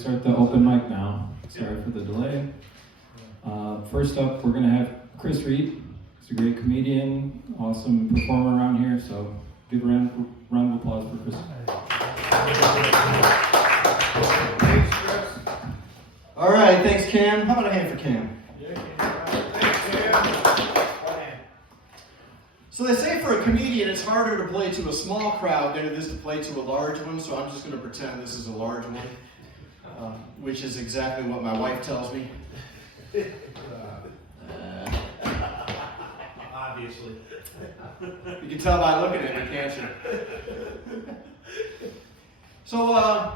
Start the open mic now. Sorry for the delay. First up, we're going to have Chris Reed. He's a great comedian, awesome performer around here, so give a round of applause for Chris. Thanks, Chris. All right, thanks, Cam. How about a hand for Cam? Thanks, Cam. So they say for a comedian, it's harder to play to a small crowd than it is to play to a large one, so I'm just going to pretend this is a large one. Which is exactly what my wife tells me. Obviously. You can tell by looking at me, can't you? So,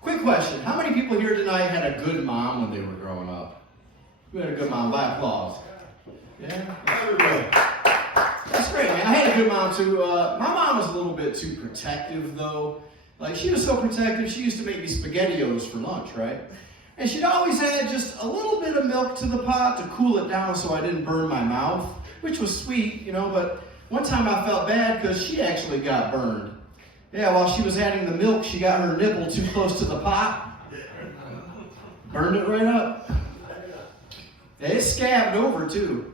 quick question. How many people here tonight had a good mom when they were growing up? Who had a good mom? By applause. Yeah? Everybody. That's great, man. I had a good mom, too. My mom was a little bit too protective, though. Like, she was so protective, she used to make me SpaghettiOs for lunch, right? And she'd always add just a little bit of milk to the pot to cool it down so I didn't burn my mouth, which was sweet, you know, but one time I felt bad because she actually got burned. Yeah, while she was adding the milk, she got her nipple too close to the pot. Burned it right up. Yeah, it scabbed over, too.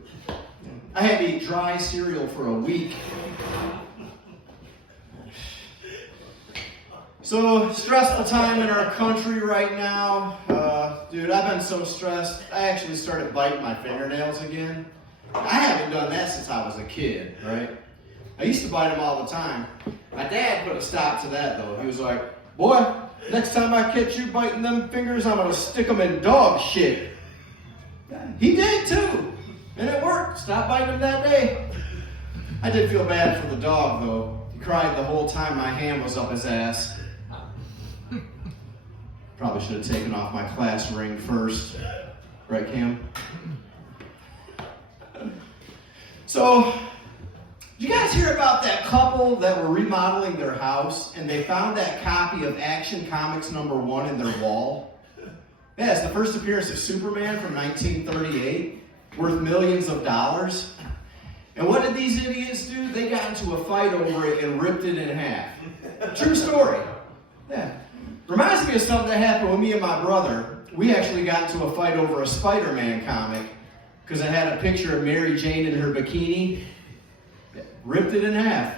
I had to eat dry cereal for a week. So, stressful time in our country right now. Dude, I've been so stressed, I actually started biting my fingernails again. I haven't done that since I was a kid, right? I used to bite them all the time. My dad put a stop to that, though. He was like, boy, next time I catch you biting them fingers, I'm going to stick them in dog shit. He did, too. And it worked. Stopped biting him that day. I did feel bad for the dog, though. He cried the whole time my hand was up his ass. Probably should have taken off my class ring first. Right, Cam? So, did you guys hear about that couple that were remodeling their house and they found that copy of Action Comics #1 in their wall? Yeah, it's the first appearance of Superman from 1938, worth millions of dollars. And what did these idiots do? They got into a fight over it and ripped it in half. True story. Yeah. Reminds me of something that happened with me and my brother. We actually got into a fight over a Spider-Man comic because it had a picture of Mary Jane in her bikini. Ripped it in half.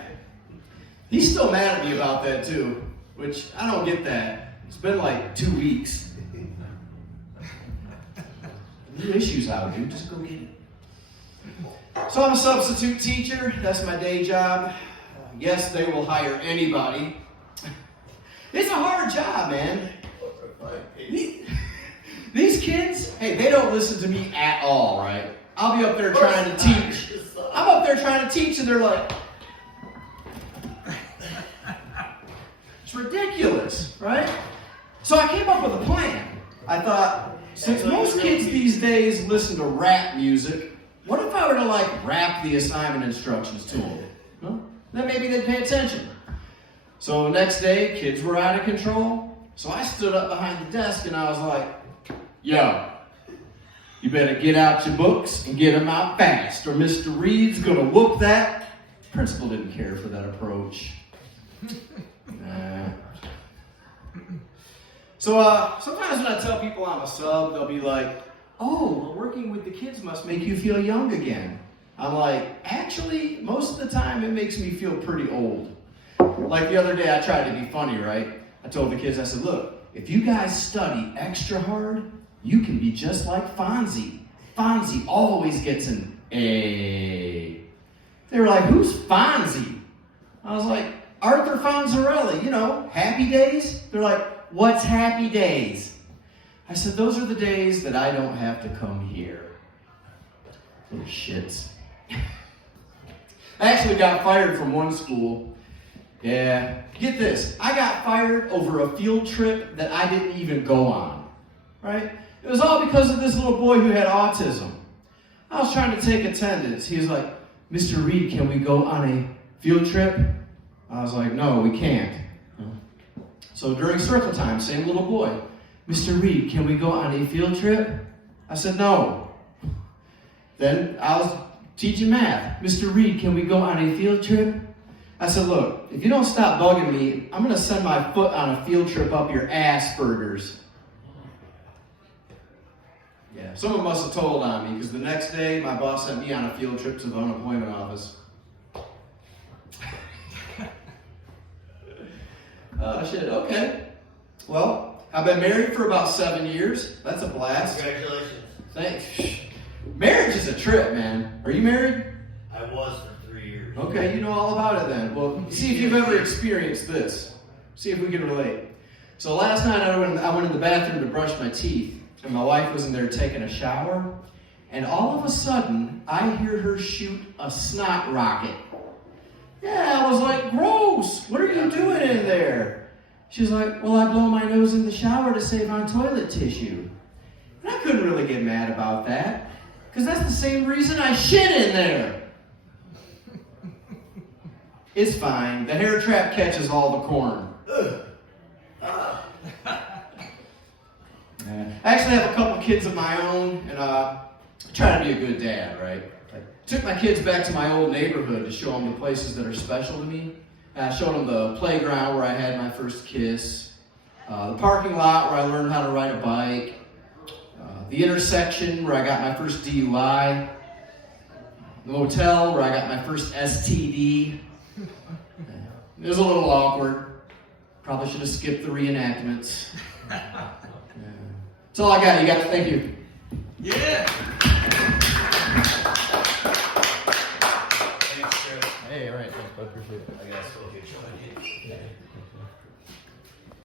He's still mad at me about that too, which I don't get that. It's been like 2 weeks. New issues out, dude. Just go get it. So I'm a substitute teacher. That's my day job. Yes, they will hire anybody. It's a hard job, man. These kids, hey, they don't listen to me at all, right? I'll be up there trying to teach. I'm up there trying to teach, and they're like, it's ridiculous, right? So I came up with a plan. I thought, since most kids these days listen to rap music, what if I were to, like, rap the assignment instructions to them? Well, then maybe they'd pay attention. So the next day, kids were out of control. So I stood up behind the desk and I was like, yo, you better get out your books and get them out fast or Mr. Reed's gonna whoop that. Principal didn't care for that approach. Nah. So sometimes when I tell people I'm a sub, they'll be like, oh, well, working with the kids must make you feel young again. I'm like, actually, most of the time it makes me feel pretty old. Like the other day, I tried to be funny, right? I told the kids, I said, look, if you guys study extra hard, you can be just like Fonzie. Fonzie always gets an A. They were like, who's Fonzie? I was like, Arthur Fonzarelli, you know, Happy Days. They're like, what's Happy Days? I said, those are the days that I don't have to come here. Little shits. I actually got fired from one school. Yeah, get this. I got fired over a field trip that I didn't even go on, right? It was all because of this little boy who had autism. I was trying to take attendance. He was like, Mr. Reed, can we go on a field trip? I was like, no, we can't. So during circle time, same little boy, Mr. Reed, can we go on a field trip? I said, no. Then I was teaching math. Mr. Reed, can we go on a field trip? I said, look, if you don't stop bugging me, I'm going to send my foot on a field trip up your Asperger's. Yeah, someone must have told on me because the next day my boss sent me on a field trip to the unemployment office. Shit, okay. Well, I've been married for about 7 years. That's a blast. Congratulations. Thanks. Marriage is a trip, man. Are you married? I was for 3 years. Okay, you know all about it then. Well, see if you've ever experienced this. See if we can relate. So last night I went in the bathroom to brush my teeth, and my wife was in there taking a shower, and all of a sudden I hear her shoot a snot rocket. Yeah, I was like, gross, what are you doing in there? She's like, well, I blow my nose in the shower to save on toilet tissue. And I couldn't really get mad about that, because that's the same reason I shit in there. It's fine. The hair trap catches all the corn. I actually have a couple kids of my own, and I try to be a good dad, right? I took my kids back to my old neighborhood to show them the places that are special to me. I showed them the playground where I had my first kiss, the parking lot where I learned how to ride a bike, the intersection where I got my first DUI, the motel where I got my first STD. It was a little awkward. Probably should have skipped the reenactments. That's all I got. You got to thank you. Yeah.